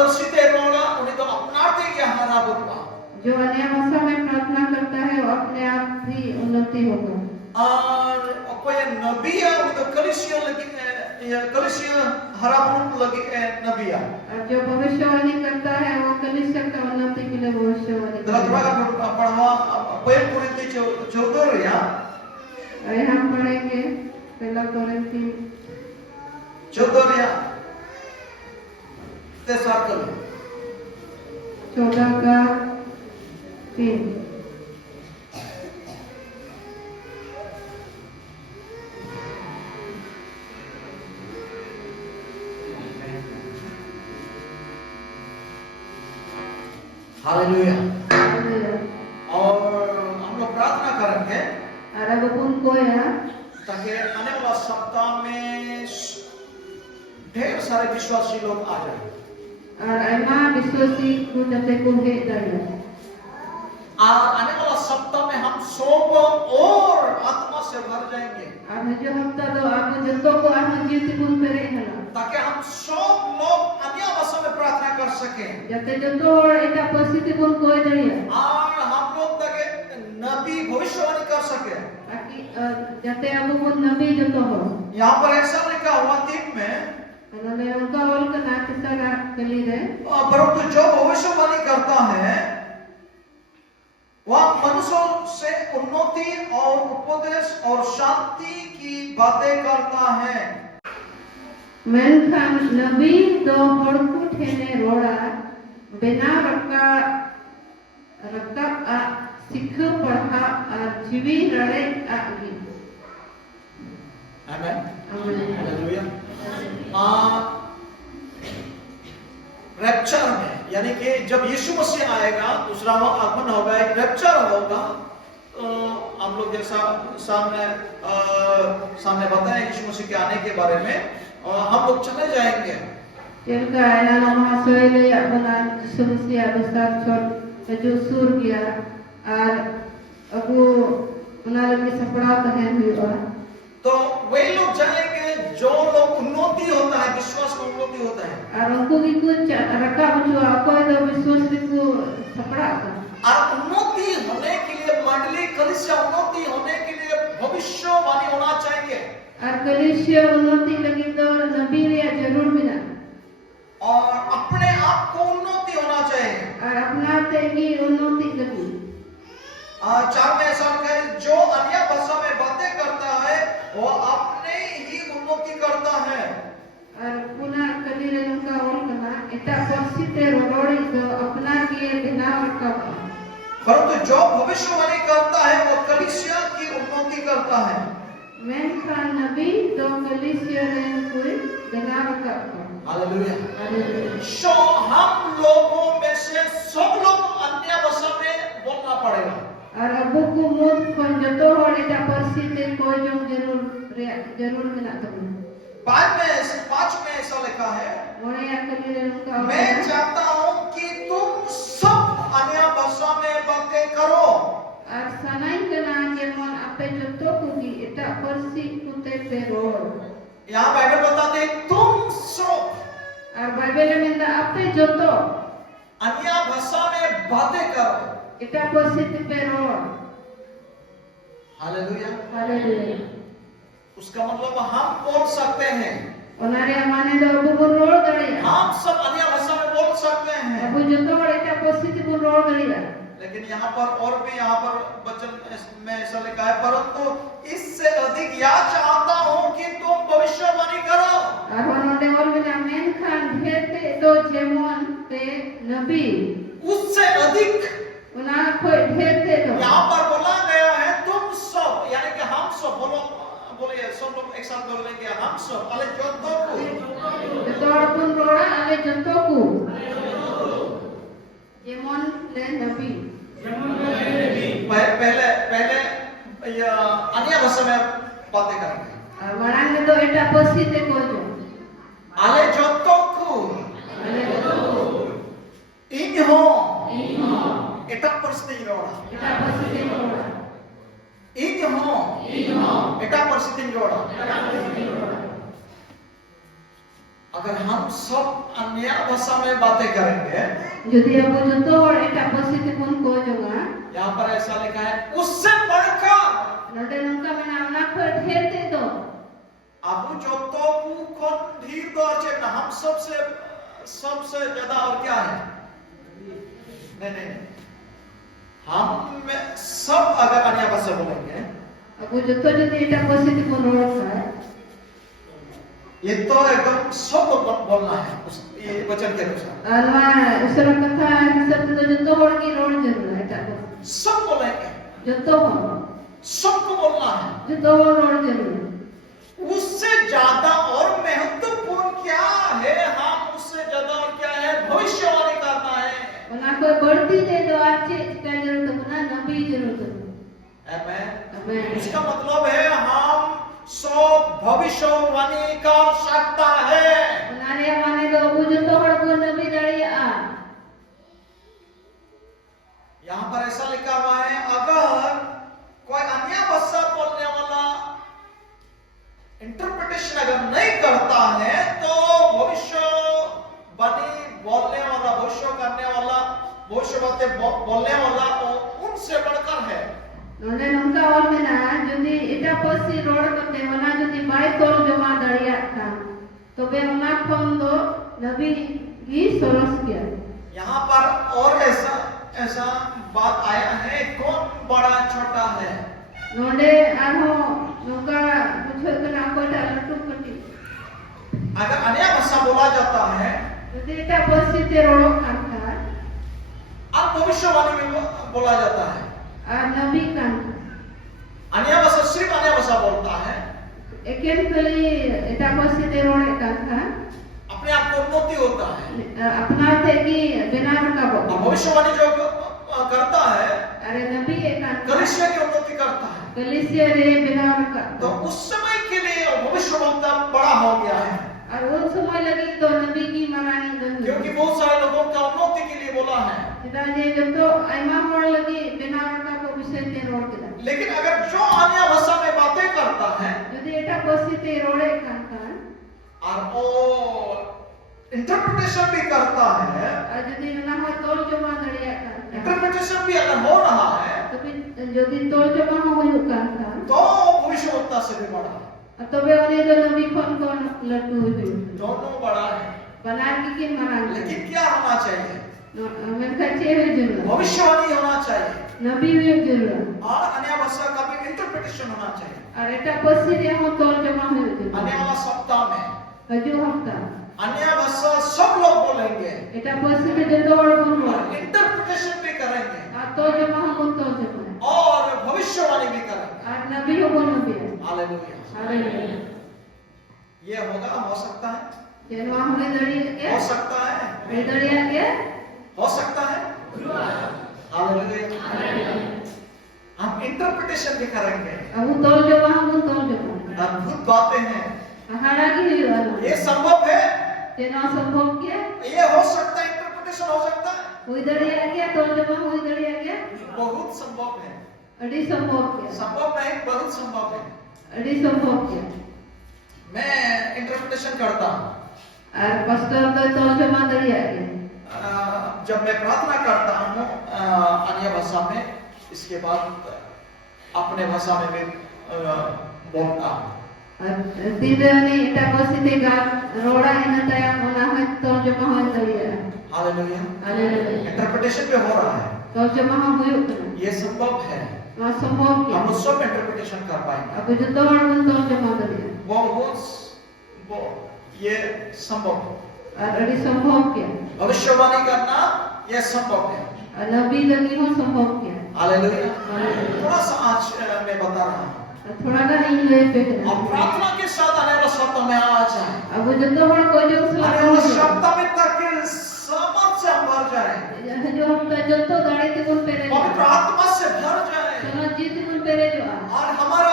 परिस्थिति रोड़ा उन्हें तो अपनाते क्या हरा बुरा जो अन्य भाषा में प्रार्थना करता है वो अपने आप ही उन्नति होगा। और कोई नबिया उन्हें कलिसिया लगी कलिसिया हरा बुरा लगी नबिया और जो भविष्यवाणी करता है वो कलिसिया का उन्नति के लिए भविष्यवाणी करता है। तरह पढ़वा पहल कुरिन्ती 14 या हम पढ़ेंगे पहला कुरिन्ती 14 या तेसार कल 14 का 3। हालेलुया। और हम लोग प्रार्थना करेंगे ताकि आने वाला सप्ताह में ढेर सारे विश्वासी लोग आ जाए और आने वाला सप्ताह में हम सब और आत्मा से भर जाएंगे ताकि हम सब लोग अन्य भाषा में प्रार्थना कर सकें और हम लोग ताकि नबी भविष्यवाणी कर सके। यहाँ पर ऐसा लिखा हुआ 3 में परंतु जो भविष्यवाणी करता है वह मनुष्यों से उन्नति और उपदेश और शांति की बातें करता है। मेनखान नबी दो हड़कू ठेने रोड़ा बिना रक्का सिख पढ़ा जीवी रड़े आगी। आमेन। हालेलुया। रैप्चर में यानी कि जब यीशु मसीह आएगा दूसरा आगमन होगा एक रैप्चर होगा तो हम लोग जैसा सामने बताएं यीशु मसीह के आने के बारे में हम लोग चले जाएंगे। तो वे लोग जाएंगे जो लोग उन्नति होता है विश्वास में उन्नति होता है और उन्नति होने के लिए मंडली कलीसिया उन्नति होने के लिए भविष्यवाणी होना चाहिए और कलीसिया उन्नति लगी तो नबी रे जरूर मिला और अपने आप को उन्नति होना चाहिए और अपना ते की उन्नति लगी। 4 में ऐसा लिखा है जो अन्य भाषा में बातें करता है वो अपने ही उन्नति करता है और पुनः कलीले उनका और करना इतना परिस्थिति रोड़ी तो अपना किए बिना रखा परंतु जो भविष्यवाणी करता है वो कलीसिया की उन्नति करता है। मेनखान नबी दो कलीसिया रे कोई बिना रखा। हालेलुया। सो हम लोगों में से सब लोग अन्य भाषा में बोलना पड़ेगा और अबू को मुझ पर जतो और इटा परिस्थिति कोई जो जरूर मिला तो 5 में ऐसा लिखा है मैं चाहता हूँ कि तुम सब अन्य भाषा में बातें करो और सनाई कना के मन आपे जतो को की इटा परिस्थिति पे रो। यहाँ बाइबल बताते हैं तुम सब और बाइबल में आपे जतो अन्य भाषा में बातें करो इटा परिस्थिति पे रो। हालेलुया। हालेलुया। उसका मतलब हम बोल सकते हैं ओनारे माने दो बुन रोल गड़िया हम सब अन्य भाषा में बोल सकते हैं अब जतो और इटा परिस्थिति बुन रोल गड़िया लेकिन यहाँ पर और भी यहाँ पर वचन में ऐसा लिखा है परंतु इससे अधिक या चाहता हूँ कि तुम भविष्यवाणी करो और होने और बिना मेनखान भेते दो जेमोन पे नबी उससे अधिक उना कोई भेते दो यहाँ पर बोला गया है तुम सब यानी कि हम सब बोलिए सब लोग एक साथ बोल लेंगे हम सब अले जंतो को अपन रोड़ा अले जंतो को जेमोन ले नबी पहले अन्य भाषा में बातें करेंगे वरांग तो एटा परिस्थिति को जो अले जंतो को इन्हो एटा परिस्थिति रोड़ा इन्हो एटा परिस्थिति रोड़ा अगर हम सब अन्य भाषा में बातें करेंगे, Jadi abu joto hor eta posisi pun ko jonga. यहाँ पर ऐसा लिखा है उससे बढ़कर Node nongka mena anak ko dherte do. Abu जो तो कौन धीर तो अच्छे ना हम सबसे ज्यादा और क्या है? नहीं हम सब अगर अन्य भाषा बोलेंगे, Abu joto jadi eta posisi pun ror ka. ये तो एकदम सब बोलना है ये वचन के अनुसार Alma usara katha hisab to joto hor ki ror jarur eta ko. सब बोलेंगे, Joto hor. सबको बोलना है। Joto hor ror jarur. उससे ज्यादा और महत्वपूर्ण क्या है? हम उससे ज्यादा और क्या है? भविष्यवाणी करना है। Ona ko बढ़ती दे दो अच्छे का जरूरत तो ना नबी जरूरत है। आमेन। Amen. इसका मतलब है हम सब भविष्यवाणी कर सकता है। Onare mane do abu joto hor ko nabi dari a. यहाँ पर ऐसा लिखा हुआ है अगर कोई अन्य भाषा बोलने वाला इंटरप्रिटेशन अगर नहीं करता है तो भविष्यवाणी बोलने वाला, भविष्य करने वाला, भविष्य बातें बोलने वाला उनसे बढ़कर है। Node nongka or mena jodi eta posi ror kate ona jodi bai tol joma daria ka. Tobe ona khon do nabi gi soros kiya. यहाँ पर और ऐसा बात आया है कौन बड़ा छोटा है? Node arho nongka pucho kana ko ta latu kati. अगर अन्य भाषा बोला जाता है Jodi eta posi te ror ka अब भविष्यवाणी में बोला जाता है। ar nabi kan. अन्य भाषा सिर्फ अन्य भाषा बोलता है, Eken kali eta posi te ror ka अपने आप को उन्नति होता है। अपना थे कि बिना का और भविष्यवाणी जो करता है अरे नबी एक कलीसिया की उन्नति करता है। कलिसिया रे बिना का तो उस समय के लिए भविष्यवक्ता बड़ा हो गया है और वो समय लगी तो नबी की मरानी दंग क्योंकि बहुत सारे लोगों का उन्नति के लिए बोला है। इधर ये जब तो आइमा मोड़ लगी बिना का को विषय ते रोड के लेकिन अगर जो अन्य भाषा में बातें करता है यदि एटा कोसी ते रोडे का और वो इंटरप्रिटेशन भी करता है, और यदि ना हो तोल जमा दड़िया का इंटरप्रिटेशन भी अगर हो रहा है तो फिर यदि तोल जमा हो का तो भविष्यवक्ता से भी बड़ा है। तो वे उन्हें जो नबी फोन को लड्डू हुई दोनों बड़ा है। बना के मरानी लेकिन क्या होना चाहिए? मैं कच्चे हुए जरूर भविष्यवाणी होना चाहिए नबी हुए जरूर और अन्य भाषा का भी इंटरप्रिटेशन होना चाहिए। और एटा पसी रे हो तोल जमा हुए जरूर अन्य वाला सप्ताह में हजू हफ्ता अन्य भाषा सब लोग बोलेंगे एटा पसी रे जो और बोल और इंटरप्रिटेशन भी करेंगे आ तो जमा हो तो जमा और भविष्यवाणी भी करेंगे। और नबी हो बोल नबी हालेलुया। हालेलुया ये होगा, हो सकता है, जनवा हमने दड़ी के हो सकता है, दड़िया के हो सकता है। हालेलुया। हम इंटरप्रिटेशन भी करेंगे। अब तोल जमा हम तोल जमा अद्भुत बातें हैं। हाड़ा की हुई वाला ये संभव है, जना संभव के ये हो सकता है, इंटरप्रिटेशन हो सकता है, हुई दड़िया के तोल जमा हुई दड़िया के बहुत संभव है। अड़ी संभव के संभव नहीं, बहुत संभव है। अड़ी संभव के मैं इंटरप्रिटेशन करता हूँ। और पास्टर तो तोल जमा दड़िया के जब मैं प्रार्थना करता हूँ अन्य भाषा में, इसके बाद अपने भाषा में भी बोलता हूँ। तीसरे ने इटा कोसी ते गा रोड़ा इन तया होना है तोल जमा हो दड़िया हालेलुया। हालेलुया इंटरप्रिटेशन भी हो रहा है, तोल जमा हो हुई ये संभव है। वहाँ संभव के हम सब इंटरप्रिटेशन कर पाएंगे, अब जो तो और तोल जमा दड़िया वो ये संभव है। और अड़ी संभव के भविष्यवाणी करना ये संभव है। नबी लगी हो संभव के हालेलुया। थोड़ा सा आज मैं बता रहा हूँ थोड़ा का नहीं ले पे और प्रार्थना के साथ आने वाला शब्द में आ जाए, अब जो तो और कोई जो आने वाला शब्द में ताकि समझ से भर जाए, जो हम जो तो गाड़ी ते कौन पेरे पवित्र आत्मा से भर जाए चलो जीत कौन पेरे जो और हमारा